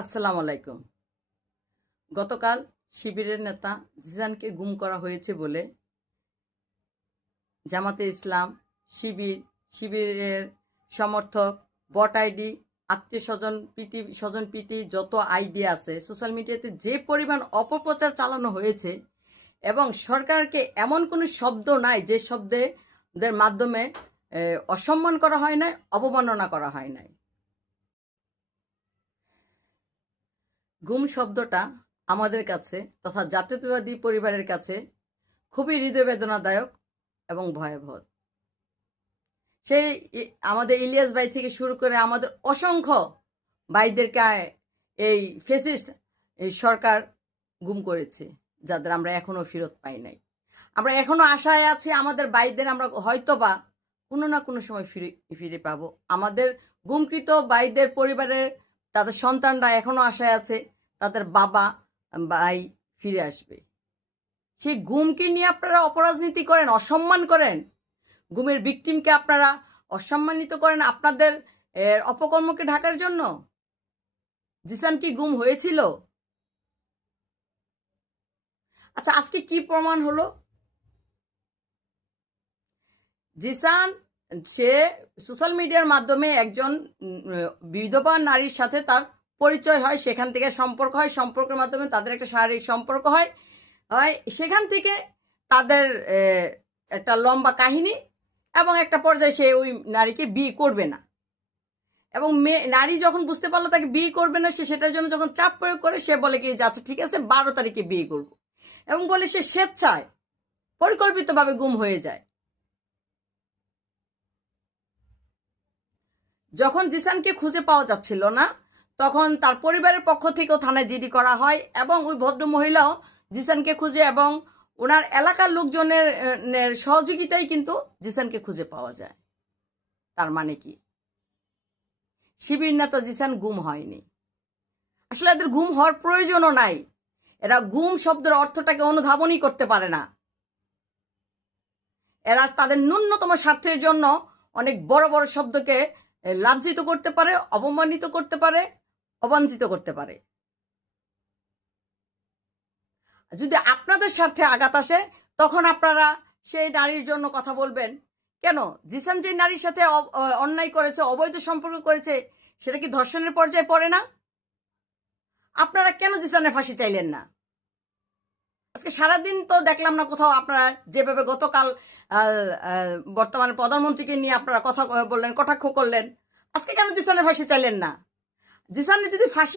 আসসালামু আলাইকুম। গতকাল শিবিরের নেতা জিজানকে গুম করা হয়েছে বলে জামাতে ইসলাম, শিবিরের সমর্থক, বট আইডি, স্বজন প্রীতি যত আইডি আছে সোশ্যাল মিডিয়াতে যে পরিমাণ অপপ্রচার চালানো হয়েছে এবং সরকারকে এমন কোনো শব্দ নাই যে শব্দের মাধ্যমে অসম্মান করা হয় নাই, অবমাননা করা হয় নাই। গুম শব্দটা আমাদের কাছে তথা জাতীয়তাবাদী পরিবারের কাছে খুবই হৃদয়বেদনাদায়ক এবং ভয়াবহ। সেই আমাদের ইলিয়াস ভাই থেকে শুরু করে আমাদের অসংখ্য ভাইদেরকে এই ফ্যাসিস্ট এই সরকার গুম করেছে, যাদের আমরা এখনো ফেরত পাই নাই। আমরা এখনো আশায় আছি আমাদের ভাইদের আমরা হয়তোবা কোনো না কোনো সময় ফিরে পাবো। আমাদের গুমকৃত ভাইদের পরিবারের তাদের সন্তানরা এখনো আশায় আছে তাদের বাবা ভাই ফিরে আসবে। সেই গুমকে নিয়ে আপনারা অপরাজনীতি করেন, অসম্মান করেন, গুমের ভিকটিমকে আপনারা অসম্মানিত করেন আপনাদের অপকর্মকে ঢাকার জন্য। জিসান কি গুম হয়েছিল? আচ্ছা, আজকে কি প্রমাণ হলো? জিসান সে সোশ্যাল মিডিয়ার মাধ্যমে একজন বিধবা নারীর সাথে তার পরিচয় হয়, সেখান থেকে সম্পর্ক হয়, সম্পর্কের মাধ্যমে তাদের একটা শারীরিক সম্পর্ক হয়, সেখান থেকে তাদের একটা লম্বা কাহিনী এবং একটা পর্যায়ে সে ওই নারীকে বিয়ে করবে না এবং নারী যখন বুঝতে পারলো তাকে বিয়ে করবে না, সে সেটার জন্য যখন চাপ প্রয়োগ করে সে বলে কি যাচ্ছে ঠিক আছে 12 তারিখে বিয়ে করব এবং বলে সে স্বেচ্ছায় পরিকল্পিতভাবে গুম হয়ে যায়। যখন জিসানকে খুঁজে পাওয়া যাচ্ছিল না তখন তার পরিবারের পক্ষ থেকেও থানায় জিডি করা হয় এবং ওই ভদ্র মহিলাও জিসানকে খুঁজে এবং ওনার এলাকার লোকজনের সহযোগিতায় কিন্তু জিসানকে খুঁজে পাওয়া যায়। তার মানে কি শিবির নেতা জিসান গুম হয়নি? আসলে এদের গুম হওয়ার প্রয়োজনও নাই। এরা গুম শব্দের অর্থটাকে অনুধাবনই করতে পারে না। এরা তাদের ন্যূনতম স্বার্থের জন্য অনেক বড় বড় শব্দকে লাঞ্ছিত করতে পারে, অপমানিত করতে পারে, অবাঞ্ছিত করতে পারে। যদি আপনাদের স্বার্থে আঘাত আসে তখন আপনারা সেই নারীর জন্য কথা বলবেন কেন? জিসান যে নারীর সাথে অন্যায় করেছে, অবৈধ সম্পর্ক করেছে, সেটা কি ধর্ষণের পর্যায়ে পড়ে না? আপনারা কেন জিসানের ফাঁসি চাইলেন না? আজকে সারাদিন তো দেখলাম না কোথাও আপনারা যেভাবে গতকাল বর্তমানে প্রধানমন্ত্রীকে নিয়ে আপনারা কথা বললেন, কটাক্ষ করলেন, আজকে কেন জিসানের ফাঁসি চাইলেন না? জিসানের যদি ফাঁসি